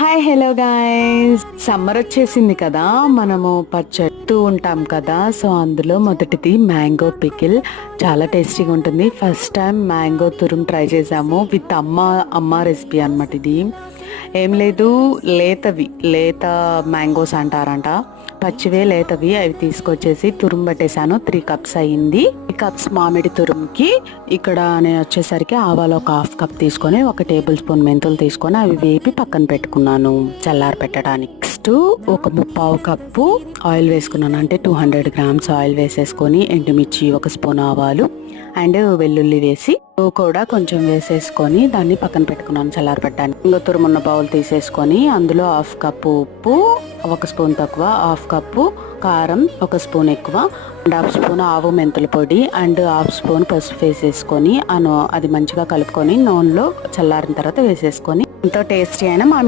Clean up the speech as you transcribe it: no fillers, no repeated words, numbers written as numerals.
Hi hello guys, summer వచ్చేసింది కదా. మనము పచ్చడి ఉంటాం కదా. సో అందులో మొదటిది మ్యాంగో పికిల్. చాలా టేస్టీగా ఉంటుంది. ఫస్ట్ టైం మ్యాంగో తురుము ట్రై చేసాము విత్ అమ్మ రెసిపీ అనమాట. ఇది ఏం లేదు, లేత మ్యాంగోస్ అంటారంట, పచ్చివే లేతవి. అవి తీసుకొచ్చేసి తురుము పట్టేశాను. 3 కప్స్ అయ్యింది. 3 కప్స్ మామిడి తురుముకి ఇక్కడ నేను వచ్చేసరికి ఆవాలు ఒక 1/2 కప్ తీసుకొని 1 టేబుల్ స్పూన్ మెంతులు తీసుకొని అవి వేపి పక్కన పెట్టుకున్నాను చల్లారి పెట్టడానికి. నెక్స్ట్ ఒక 1/4 కప్పు ఆయిల్ వేసుకున్నాను, అంటే 200 గ్రామ్స్ ఆయిల్ వేసేసుకొని ఎండుమిర్చి 1 స్పూన్ ఆవాలు అండ్ వెల్లుల్లి వేసి కూడా కొంచెం వేసేసుకొని దాన్ని పక్కన పెట్టుకున్నాను చల్లారి పెట్టడానికి. ఇంకా తురుమున్న బౌల్ తీసేసుకొని అందులో 1/2 కప్పు ఉప్పు, 1 స్పూన్ తక్కువ, 1/2 కప్పు కారం, 1 స్పూన్ ఎక్కువ అండ్ 1/2 స్పూన్ ఆవు మెంతుల పొడి అండ్ 1/2 స్పూన్ పసుపు వేసేసుకొని అది మంచిగా కలుపుకొని నూనెలో చల్లారిన తర్వాత వేసేసుకొని ఎంతో టేస్టీ అయిన మామిడి